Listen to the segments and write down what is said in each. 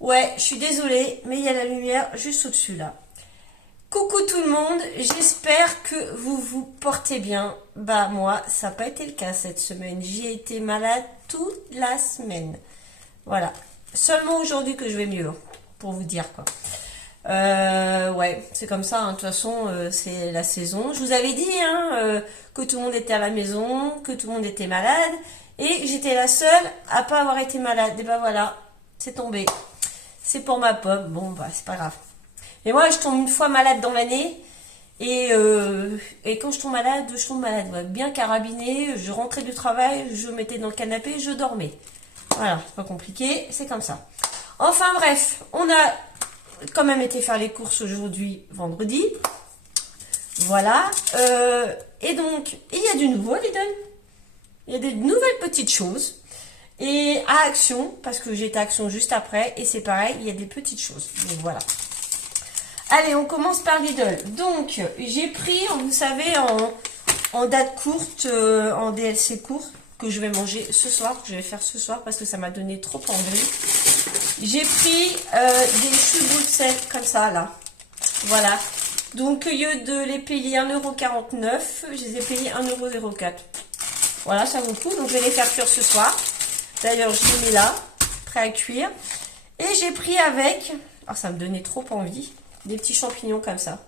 Ouais, je suis désolée, mais il y a la lumière juste au-dessus là. Coucou tout le monde, j'espère que vous vous portez bien. Bah moi, ça n'a pas été le cas cette semaine. J'ai été malade toute la semaine. Voilà. Seulement aujourd'hui que je vais mieux, pour vous dire quoi. Ouais, c'est comme ça, hein. De toute façon, c'est la saison. Je vous avais dit que tout le monde était à la maison, que tout le monde était malade. Et j'étais la seule à pas avoir été malade. Et ben voilà, c'est tombé. C'est pour ma pomme. Bon, bah, c'est pas grave. Mais moi, je tombe une fois malade dans l'année. Et quand je tombe malade, ouais. Bien carabiné. Je rentrais du travail, je me mettais dans le canapé, je dormais. Voilà, c'est pas compliqué, c'est comme ça. Enfin bref, on a quand même été faire les courses aujourd'hui, vendredi. Voilà. Et donc, il y a du nouveau, Lidl. Il y a des nouvelles petites choses. Et à Action, parce que j'étais à Action juste après, et c'est pareil, il y a des petites choses. Donc voilà. Allez, on commence par Lidl. Donc, j'ai pris, vous savez, en date courte, en DLC court, que je vais manger ce soir, que je vais faire ce soir, parce que ça m'a donné trop envie. J'ai pris des choux Bruxelles, comme ça, là. Voilà. Donc, au lieu de les payer 1,49 €, je les ai payés 1,04 €. Voilà, ça vaut le coup. Donc, je vais les faire cuire ce soir. D'ailleurs, je les mets là, prêt à cuire. Et j'ai pris avec, alors ça me donnait trop envie, des petits champignons comme ça.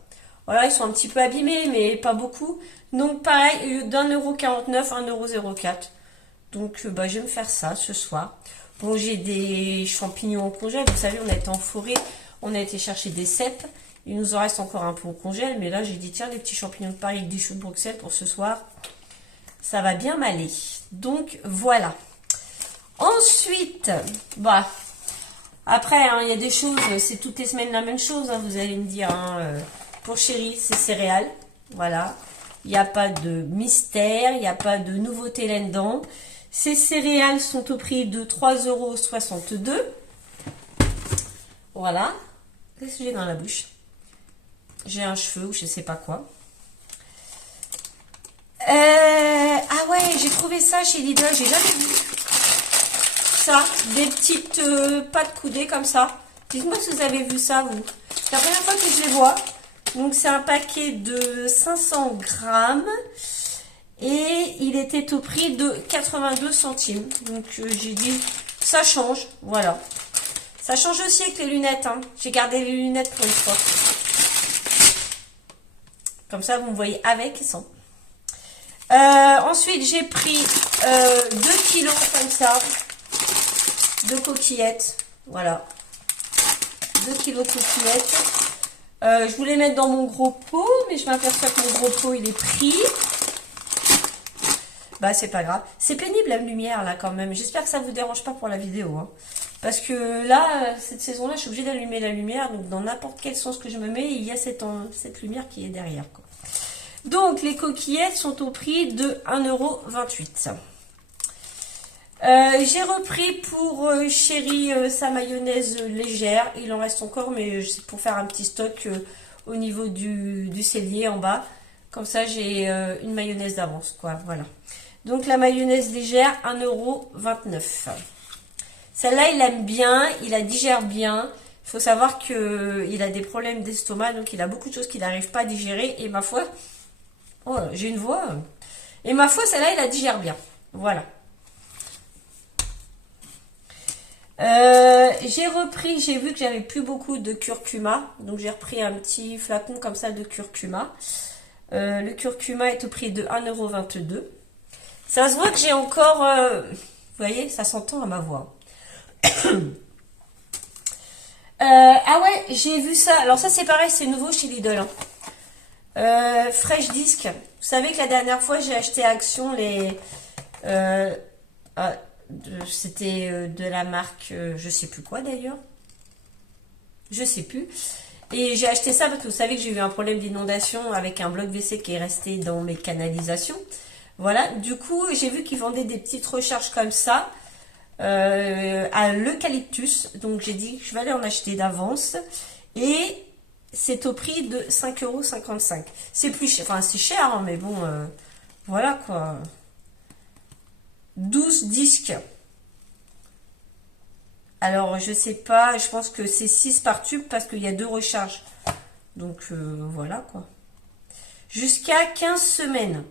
Voilà, ils sont un petit peu abîmés, mais pas beaucoup. Donc, pareil, d'1,49 €, 1,04 €. Donc, bah, je vais me faire ça ce soir. Bon, j'ai des champignons en congèle. Vous savez, on a été en forêt, on a été chercher des cèpes. Il nous en reste encore un peu au congèle. Mais là, j'ai dit, tiens, des petits champignons de Paris avec des choux de Bruxelles pour ce soir. Ça va bien m'aller. Donc, voilà. Ensuite, bah, après, hein, il y a des choses, c'est toutes les semaines la même chose, hein, vous allez me dire. Pour Chérie, c'est céréales. Voilà. Il n'y a pas de mystère, il n'y a pas de nouveauté là-dedans. Ces céréales sont au prix de 3,62 €. Voilà. Qu'est-ce que j'ai dans la bouche? J'ai un cheveu ou je sais pas quoi. Ah ouais, j'ai trouvé ça chez Lidl, j'ai jamais vu ça. Des petites pâtes coudées comme ça. Dites-moi si vous avez vu ça, vous. C'est la première fois que je les vois. Donc, c'est un paquet de 500 grammes. Et il était au prix de 82 centimes. Donc, j'ai dit, ça change. Voilà. Ça change aussi avec les lunettes. Hein. J'ai gardé les lunettes pour une fois. Comme ça, vous me voyez avec et sans. Ensuite, j'ai pris 2 kilos comme ça de coquillettes. Voilà. 2 kilos de coquillettes. Je voulais mettre dans mon gros pot, mais je m'aperçois que mon gros pot, il est pris. Bah, c'est pas grave. C'est pénible la lumière, là, quand même. J'espère que ça vous dérange pas pour la vidéo. Hein. Parce que là, cette saison-là, je suis obligée d'allumer la lumière. Donc, dans n'importe quel sens que je me mets, il y a cette lumière qui est derrière. Quoi. Donc, les coquillettes sont au prix de 1,28 €. J'ai repris pour Chérie sa mayonnaise légère. Il en reste encore, mais c'est pour faire un petit stock au niveau du cellier en bas. Comme ça, j'ai une mayonnaise d'avance, quoi. Voilà. Donc, la mayonnaise légère, 1,29 €. Celle-là, il aime bien, il la digère bien. Il faut savoir qu'il a des problèmes d'estomac, donc il a beaucoup de choses qu'il n'arrive pas à digérer. Et ma foi, oh, j'ai une voix. Et ma foi, celle-là, il la digère bien. Voilà. J'ai vu que j'avais plus beaucoup de curcuma, donc j'ai repris un petit flacon comme ça de curcuma. Le curcuma est au prix de 1,22 €. Ça se voit que j'ai encore, vous voyez, ça s'entend à ma voix. Ah ouais, j'ai vu ça. Alors ça c'est pareil, c'est nouveau chez Lidl. Hein. Fresh Disc. Vous savez que la dernière fois j'ai acheté à Action les... c'était de la marque, je sais plus quoi d'ailleurs. Je sais plus. Et j'ai acheté ça parce que vous savez que j'ai eu un problème d'inondation avec un bloc WC qui est resté dans mes canalisations. Voilà. Du coup, j'ai vu qu'ils vendaient des petites recharges comme ça à l'eucalyptus. Donc, j'ai dit que je vais aller en acheter d'avance. Et c'est au prix de 5,55 €. C'est plus cher. Enfin, c'est cher, hein, mais bon, voilà quoi. 12 disques Alors, je sais pas, je pense que c'est 6 par tube parce qu'il y a 2 recharges. Donc, voilà quoi. Jusqu'à 15 semaines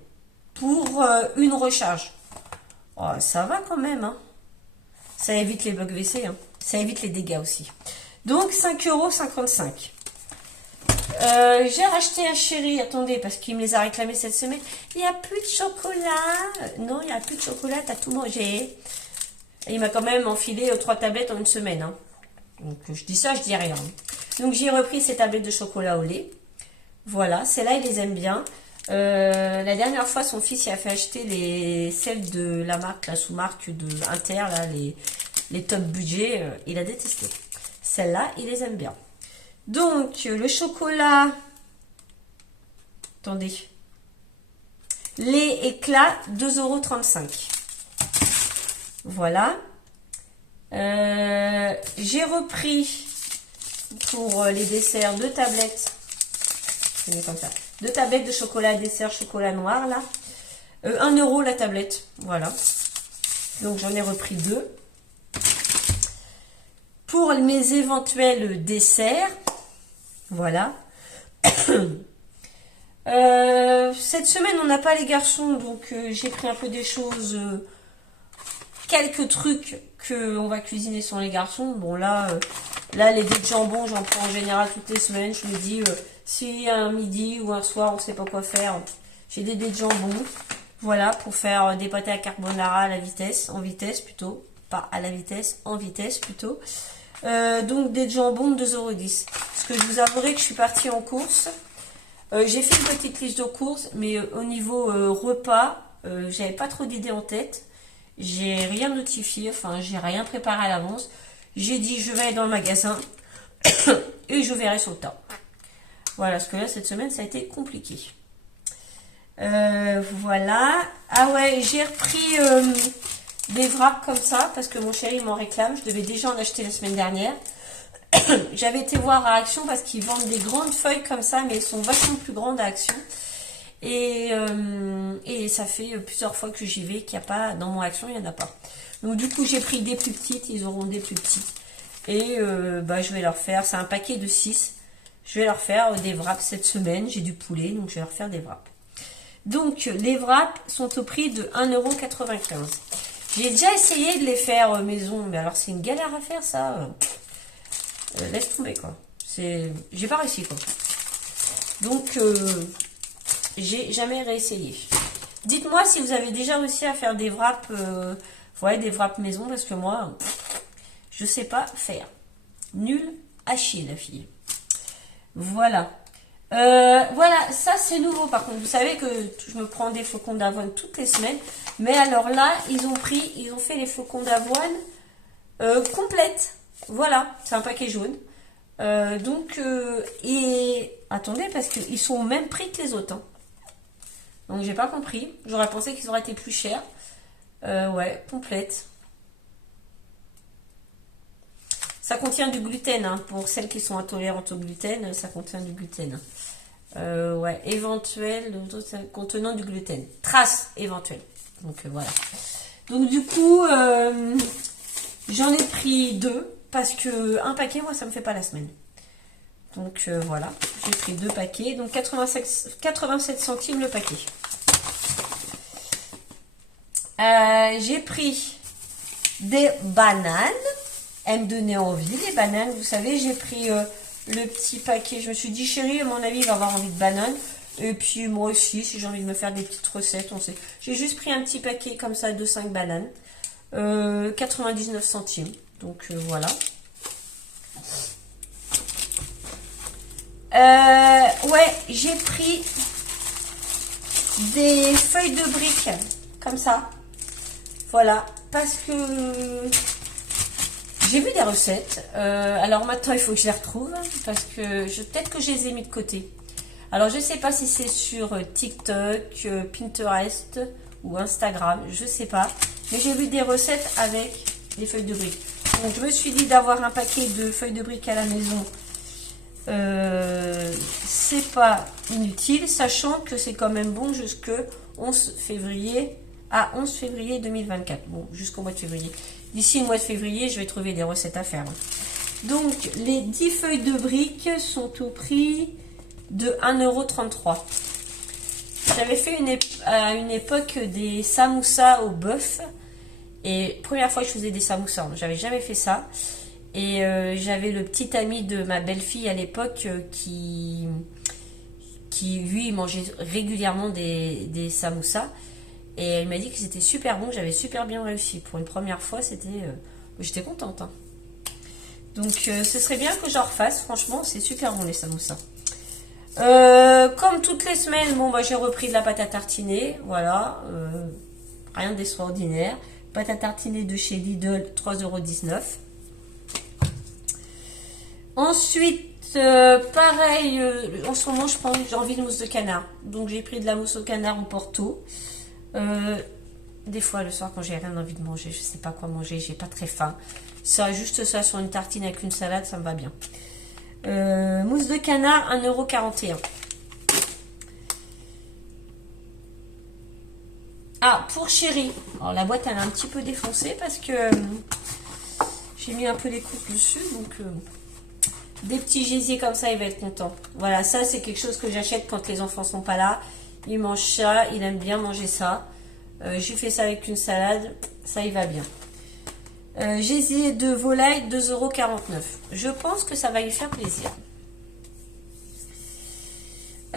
pour une recharge. Oh, ça va quand même, hein. Ça évite les bugs WC, hein. Ça évite les dégâts aussi. Donc, 5,55 €. J'ai racheté un Chéri, attendez, parce qu'il me les a réclamés cette semaine. Il n'y a plus de chocolat. Non, il n'y a plus de chocolat, t'as tout mangé. Et il m'a quand même enfilé 3 tablettes en une semaine, hein. Donc, je dis ça, je dis rien. Donc, j'ai repris ces tablettes de chocolat au lait. Voilà, celles-là, il les aime bien. La dernière fois, son fils il a fait acheter celles de la marque, la sous-marque de Inter, là, les top budget. Il a détesté. Celles-là, il les aime bien. Donc, le chocolat... Attendez. Lait éclat, 2,35 €. Voilà. J'ai repris pour les desserts 2 tablettes. Comme ça. 2 tablettes de chocolat dessert chocolat noir là. 1 € la tablette. Voilà. Donc j'en ai repris 2. Pour mes éventuels desserts. Voilà. Cette semaine on n'a pas les garçons. Donc j'ai pris un peu des choses. Quelques trucs qu'on va cuisiner sans les garçons. Bon là les dés de jambon j'en prends en général toutes les semaines. Je me dis si un midi ou un soir on ne sait pas quoi faire, j'ai des dés de jambon. Voilà, pour faire des pâtés à carbonara à la vitesse, en vitesse plutôt. Pas à la vitesse, en vitesse plutôt. Donc des jambons de 2,10 €. Parce que je vous avouerai que je suis partie en course. J'ai fait une petite liste de courses, mais au niveau repas, j'avais pas trop d'idées en tête. J'ai rien notifié, enfin j'ai rien préparé à l'avance. J'ai dit je vais aller dans le magasin et je verrai sur le tas. Voilà, parce que là cette semaine ça a été compliqué. Voilà. Ah ouais, j'ai repris des wraps comme ça parce que mon chéri m'en réclame. Je devais déjà en acheter la semaine dernière. J'avais été voir à Action parce qu'ils vendent des grandes feuilles comme ça, mais elles sont vachement plus grandes à Action. Et ça fait plusieurs fois que j'y vais qu'il n'y a pas, dans mon Action, il n'y en a pas. Donc du coup, j'ai pris des plus petites, ils auront des plus petites. Et je vais leur faire, c'est un paquet de 6. Je vais leur faire des wraps cette semaine. J'ai du poulet, donc je vais leur faire des wraps. Donc, les wraps sont au prix de 1,95 €. J'ai déjà essayé de les faire maison, mais alors c'est une galère à faire ça. Laisse tomber quoi. J'ai pas réussi quoi. Donc, j'ai jamais réessayé. Dites-moi si vous avez déjà réussi à faire des wraps, des wraps maison, parce que moi, je sais pas faire. Nul à chier la fille. Voilà. Voilà, ça c'est nouveau par contre. Vous savez que je me prends des flocons d'avoine toutes les semaines. Mais alors là, ils ont fait les flocons d'avoine complètes. Voilà, c'est un paquet jaune. Et attendez, parce qu'ils sont au même prix que les autres. Hein. Donc j'ai pas compris. J'aurais pensé qu'ils auraient été plus chers. Ouais, complète. Ça contient du gluten, hein. Pour celles qui sont intolérantes au gluten, ça contient du gluten. Ouais, éventuel, contenant du gluten. Trace éventuelle. Donc voilà. Donc du coup, j'en ai pris 2 parce que un paquet, moi, ça me fait pas la semaine. Donc voilà, j'ai pris 2 paquets. Donc 87 centimes le paquet. J'ai pris des bananes. Elle me donnait envie, les bananes. Vous savez, j'ai pris le petit paquet. Je me suis dit, chérie, à mon avis, il va avoir envie de bananes. Et puis, moi aussi, si j'ai envie de me faire des petites recettes, on sait. J'ai juste pris un petit paquet comme ça de 5 bananes. 99 centimes. Donc, voilà. Ouais, j'ai pris des feuilles de briques. Comme ça. Voilà. Parce que... j'ai vu des recettes, alors maintenant il faut que je les retrouve, parce que peut-être que je les ai mis de côté. Alors je ne sais pas si c'est sur TikTok, Pinterest ou Instagram, je ne sais pas. Mais j'ai vu des recettes avec des feuilles de briques. Donc je me suis dit d'avoir un paquet de feuilles de briques à la maison, c'est pas inutile, sachant que c'est quand même bon jusqu'au 11 février à 11 février 2024. Bon, jusqu'au mois de février. D'ici le mois de février, je vais trouver des recettes à faire. Donc, les 10 feuilles de briques sont au prix de 1,33 €. J'avais fait à une époque des samoussas au bœuf. Et première fois que je faisais des samoussas, j'avais jamais fait ça. Et j'avais le petit ami de ma belle-fille à l'époque qui lui mangeait régulièrement des samoussas. Et elle m'a dit que c'était super bon, j'avais super bien réussi. Pour une première fois, j'étais contente. Hein. Donc ce serait bien que j'en refasse. Franchement, c'est super bon les samoussas. Comme toutes les semaines, bon, bah, j'ai repris de la pâte à tartiner. Voilà, rien d'extraordinaire. Pâte à tartiner de chez Lidl, 3,19 €. Ensuite, pareil, en ce moment, j'ai envie de mousse de canard. Donc, j'ai pris de la mousse au canard au Porto. Des fois, le soir, quand j'ai rien envie de manger, je sais pas quoi manger, j'ai pas très faim. Ça, juste ça sur une tartine avec une salade, ça me va bien. Mousse de canard, 1,41 €. Ah, pour Chéri. Alors, la boîte, elle est un petit peu défoncée parce que j'ai mis un peu les coupes dessus. Donc, des petits gésiers comme ça, il va être content. Voilà, ça, c'est quelque chose que j'achète quand les enfants sont pas là. Il mange ça, il aime bien manger ça. J'ai fait ça avec une salade, ça, il va bien. Gésier de volaille, 2,49 €. Je pense que ça va lui faire plaisir.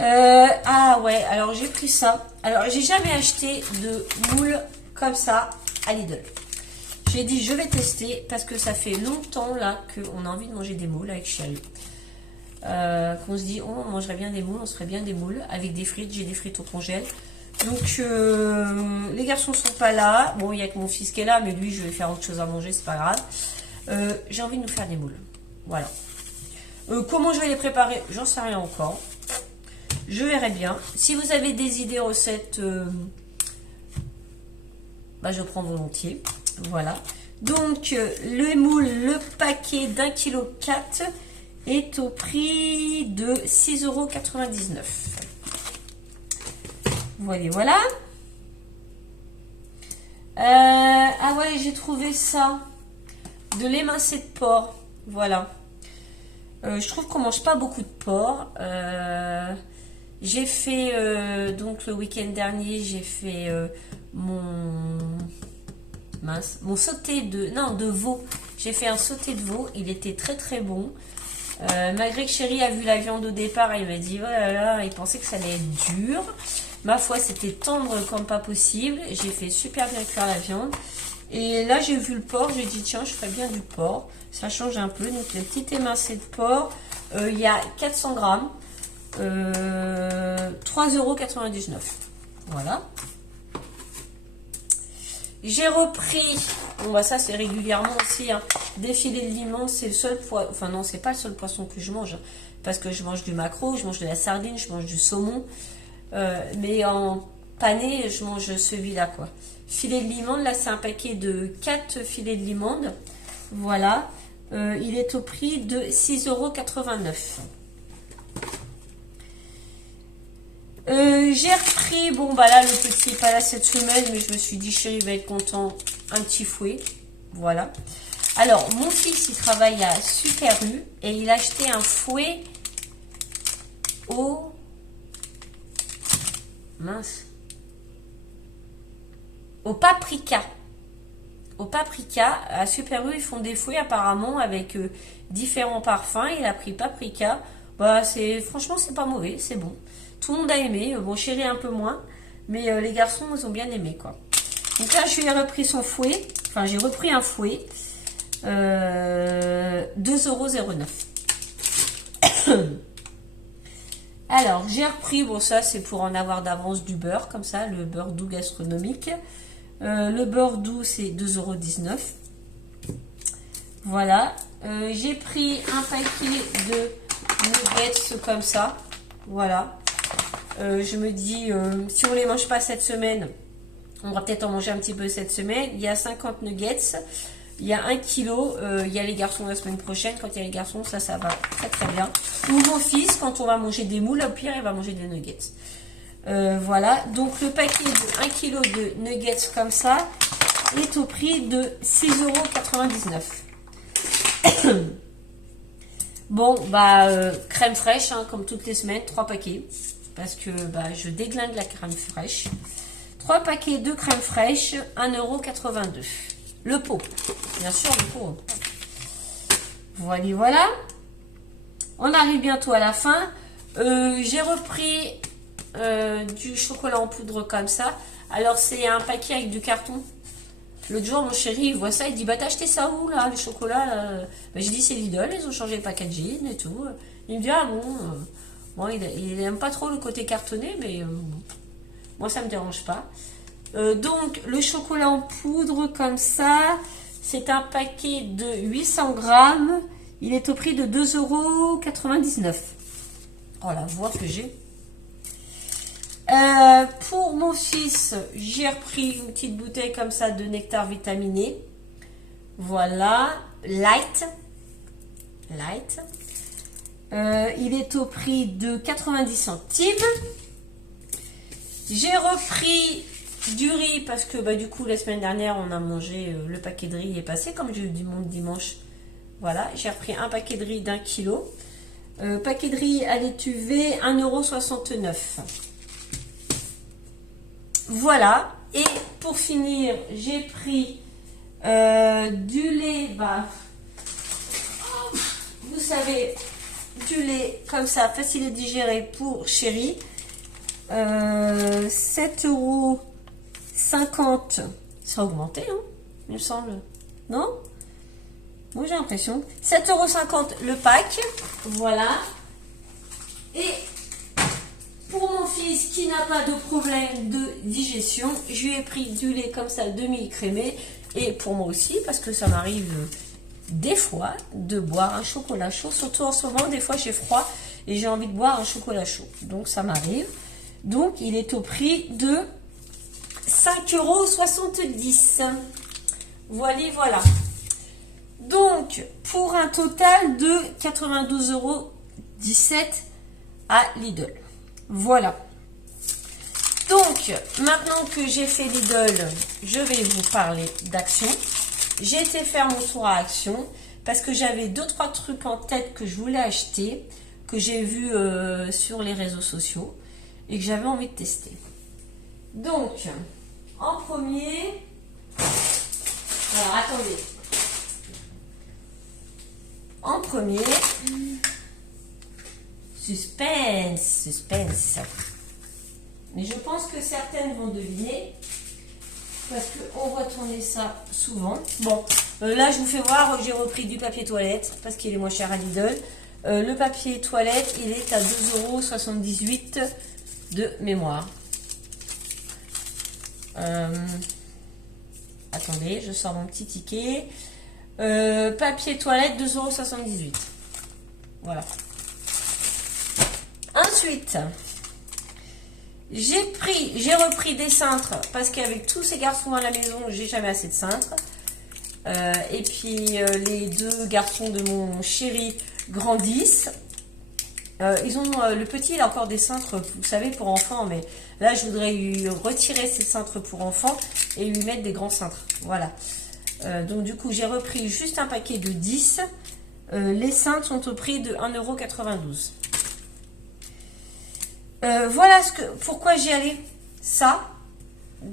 Ah ouais, alors j'ai pris ça. Alors j'ai jamais acheté de moules comme ça à Lidl. J'ai dit je vais tester parce que ça fait longtemps là qu'on a envie de manger des moules avec Chéri. Qu'on se dit oh, on mangerait bien des moules, on se ferait bien des moules avec des frites. J'ai des frites au congèle. Donc les garçons sont pas là. Bon, il y a que mon fils qui est là, mais lui je vais faire autre chose à manger, c'est pas grave. J'ai envie de nous faire des moules. Voilà. Comment je vais les préparer, j'en sais rien encore. Je verrai bien. Si vous avez des idées recettes, bah, je prends volontiers. Voilà. Donc, le moule, le paquet d'1,4 kg est au prix de 6,99 €. Voilà, voilà. Ah ouais, j'ai trouvé ça. De l'émincé de porc. Voilà. Je trouve qu'on mange pas beaucoup de porc. J'ai fait, donc le week-end dernier, j'ai fait mon sauté de veau. J'ai fait un sauté de veau, il était très très bon. Malgré que Chéri a vu la viande au départ, il m'a dit, oh là là, il pensait que ça allait être dur. Ma foi, c'était tendre comme pas possible. J'ai fait super bien cuire la viande. Et là, j'ai vu le porc, j'ai dit, tiens, je ferais bien du porc. Ça change un peu. Donc, le petit émincé de porc, il y a 400 grammes. 3,99 €. Voilà. J'ai repris, bon bah ça c'est régulièrement aussi, hein, des filets de limon, c'est le seul poisson, enfin non, c'est pas le seul poisson que je mange, hein, parce que je mange du maquereau, je mange de la sardine, je mange du saumon, mais en pané, je mange celui-là quoi. Filet de limande, là c'est un paquet de 4 filets de limande, voilà, il est au prix de 6,89 €. J'ai repris, bon bah là le petit n'est pas là cette semaine, mais je me suis dit Chéri va être content, un petit fouet, voilà. Alors mon fils il travaille à Super U et il a acheté un fouet au paprika. Au paprika, à Super U ils font des fouets apparemment avec différents parfums. Il a pris paprika, bah franchement c'est pas mauvais, c'est bon. Tout le monde a aimé, bon Chéri un peu moins, mais les garçons ils ont bien aimé quoi. Donc là je lui ai repris son fouet, enfin j'ai repris un fouet, 2,09 €. Alors j'ai repris, bon ça c'est pour en avoir d'avance du beurre, comme ça, le beurre doux gastronomique. Le beurre doux c'est 2,19 €. Voilà, j'ai pris un paquet de nuggets comme ça, voilà. Je me dis, si on les mange pas cette semaine, on va peut-être en manger un petit peu cette semaine. Il y a 50 nuggets, il y a 1 kg, il y a les garçons la semaine prochaine. Quand il y a les garçons, ça va très très bien. Ou mon fils, quand on va manger des moules, au pire, il va manger des nuggets. Voilà, donc le paquet de 1 kg de nuggets comme ça est au prix de 6,99 €. Bon, crème fraîche, hein, comme toutes les semaines, 3 paquets. Parce que je déglingue la crème fraîche. 3 paquets de crème fraîche, 1,82 €. Le pot, bien sûr, le pot. Voilà. On arrive bientôt à la fin. J'ai repris du chocolat en poudre comme ça. Alors, c'est un paquet avec du carton. L'autre jour, mon chéri, il voit ça, il dit, t'as acheté ça où, là, le chocolat là? J'ai dit, c'est Lidl, ils ont changé le packaging et tout. Il me dit, ah bon, bon, il aime pas trop le côté cartonné, mais moi, ça me dérange pas. Donc, le chocolat en poudre, comme ça, c'est un paquet de 800 grammes. Il est au prix de 2,99 €. Oh, la voix que j'ai. Pour mon fils, j'ai repris une petite bouteille comme ça de nectar vitaminé. Voilà, light. Il est au prix de 90 centimes. J'ai repris du riz parce que du coup la semaine dernière on a mangé, le paquet de riz est passé comme je dis mon dimanche. Voilà, j'ai repris un paquet de riz d'1 kg. Paquet de riz à l'étuvée, 1,69 €. Voilà, et pour finir, j'ai pris du lait, vous savez, du lait comme ça, facile à digérer pour chéri. 7,50 €. Ça a augmenté, hein, il me semble. Non? Moi j'ai l'impression. 7,50 € le pack. Voilà. Et pour mon fils qui n'a pas de problème de digestion, je lui ai pris du lait comme ça, demi-crémé. Et pour moi aussi, parce que ça m'arrive des fois de boire un chocolat chaud. Surtout en ce moment, des fois j'ai froid et j'ai envie de boire un chocolat chaud. Donc ça m'arrive. Donc il est au prix de 5,70 €. Voilà. Donc pour un total de 92,17 € à Lidl. Voilà. Donc, maintenant que j'ai fait Lidl, je vais vous parler d'Action. J'ai été faire mon tour à Action parce que j'avais 2-3 trucs en tête que je voulais acheter, que j'ai vu sur les réseaux sociaux et que j'avais envie de tester. Donc, en premier... Alors, attendez. En premier... Suspense. Mais je pense que certaines vont deviner. Parce qu'on voit tourner ça souvent. Bon, là je vous fais voir, j'ai repris du papier toilette. Parce qu'il est moins cher à Lidl. Le papier toilette, il est à 2,78 € de mémoire. Attendez, je sors mon petit ticket. Papier toilette, 2,78 €. Voilà. Ensuite, j'ai repris des cintres parce qu'avec tous ces garçons à la maison, j'ai jamais assez de cintres. Et puis les 2 garçons de mon chéri grandissent. Le petit, il a encore des cintres, vous savez, pour enfants, mais là, je voudrais lui retirer ses cintres pour enfants et lui mettre des grands cintres. Voilà. Donc du coup, j'ai repris juste un paquet de 10. Les cintres sont au prix de 1,92 €. Voilà pourquoi j'y allais. Ça,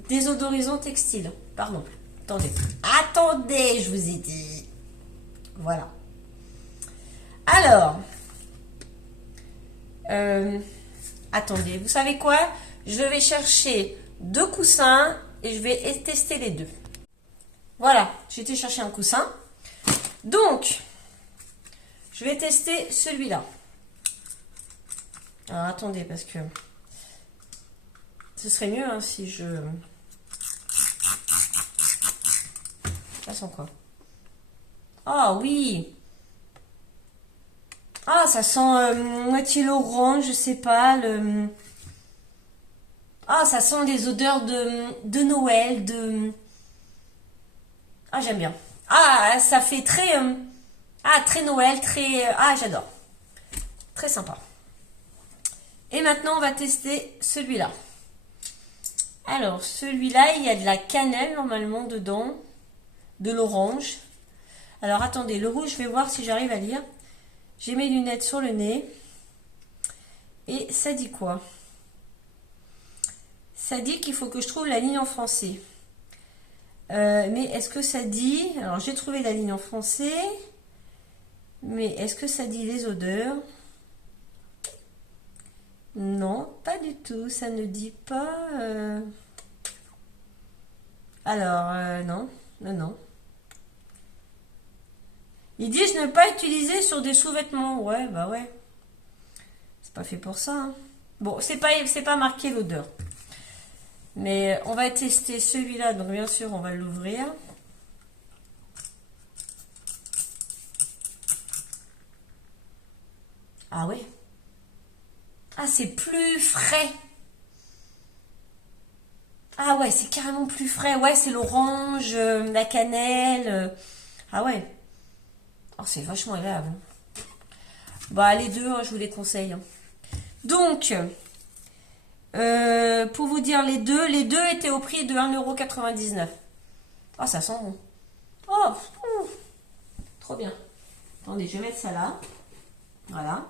désodorisant textile. Pardon, attendez, je vous ai dit. Voilà. Alors, attendez, vous savez quoi? Je vais chercher 2 coussins et je vais tester les 2. Voilà, j'ai été chercher un coussin. Donc, je vais tester celui-là. Alors, attendez, parce que ce serait mieux hein, si je... Ça sent quoi? Ah oui! Ah, ça sent moitié l'orange, je sais pas, Ah, ça sent des odeurs de Noël, Ah, j'aime bien. Ah, ça fait très... très Noël, très... j'adore. Très sympa. Et maintenant, on va tester celui-là. Alors, celui-là, il y a de la cannelle normalement dedans, de l'orange. Alors, attendez, le rouge, je vais voir si j'arrive à lire. J'ai mes lunettes sur le nez. Et ça dit quoi? Ça dit qu'il faut que je trouve la ligne en français. Mais est-ce que ça dit... Alors, j'ai trouvé la ligne en français. Mais est-ce que ça dit les odeurs? Non, pas du tout. Ça ne dit pas... Alors, non. Non, non. Ils disent ne pas utiliser sur des sous-vêtements. Ouais, bah ouais. C'est pas fait pour ça. Hein. Bon, c'est pas marqué l'odeur. Mais on va tester celui-là. Donc, bien sûr, on va l'ouvrir. Ah ouais. Ah, c'est plus frais. Ah ouais, c'est carrément plus frais. Ouais, c'est l'orange, la cannelle. Ah ouais. Oh, c'est vachement agréable. Bah, les deux, hein, je vous les conseille. Hein. Donc, pour vous dire les deux étaient au prix de 1,99 €. Oh, ça sent bon. Oh, trop bien. Attendez, je vais mettre ça là. Voilà.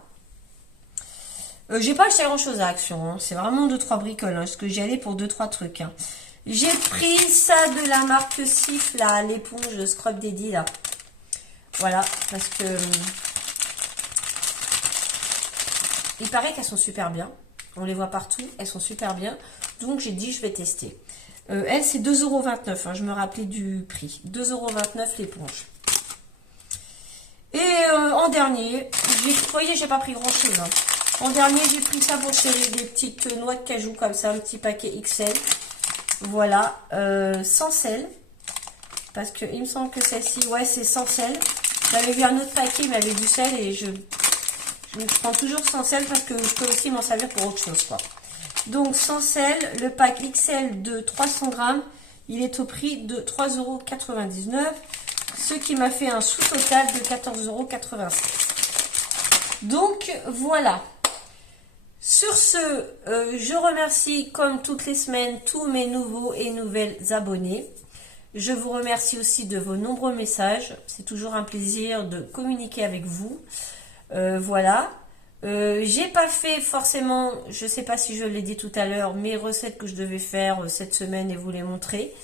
J'ai pas acheté grand chose à Action. Hein. C'est vraiment 2-3 bricoles. Hein, parce que j'y allais pour 2-3 trucs. Hein. J'ai pris ça de la marque Sif, là, l'éponge Scrub Daddy, là. Voilà, parce que il paraît qu'elles sont super bien. On les voit partout, elles sont super bien. Donc j'ai dit je vais tester. Elle c'est 2,29 €, hein, je me rappelais du prix. 2,29 € l'éponge. Et en dernier, vous voyez j'ai pas pris grand chose. Hein. En dernier j'ai pris ça pour chérir des petites noix de cajou comme ça, un petit paquet XL. Voilà, sans sel. Parce que il me semble que celle-ci, ouais c'est sans sel. J'avais vu un autre paquet mais avec du sel et je prends toujours sans sel parce que je peux aussi m'en servir pour autre chose. Quoi. Donc sans sel, le pack XL de 300 grammes, il est au prix de 3,99 €, ce qui m'a fait un sous-total de 14,87 €. Donc voilà. Sur ce, je remercie comme toutes les semaines tous mes nouveaux et nouvelles abonnés. Je vous remercie aussi de vos nombreux messages. C'est toujours un plaisir de communiquer avec vous. Voilà. J'ai pas fait forcément, je sais pas si je l'ai dit tout à l'heure, mes recettes que je devais faire cette semaine et vous les montrer.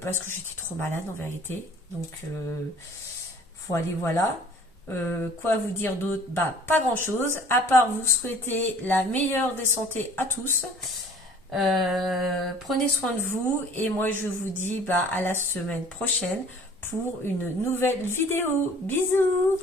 Parce que j'étais trop malade en vérité. Donc, voilà. Quoi vous dire d'autre? Bah, pas grand chose. À part vous souhaiter la meilleure des santé à tous. Prenez soin de vous et moi je vous dis à la semaine prochaine pour une nouvelle vidéo. Bisous!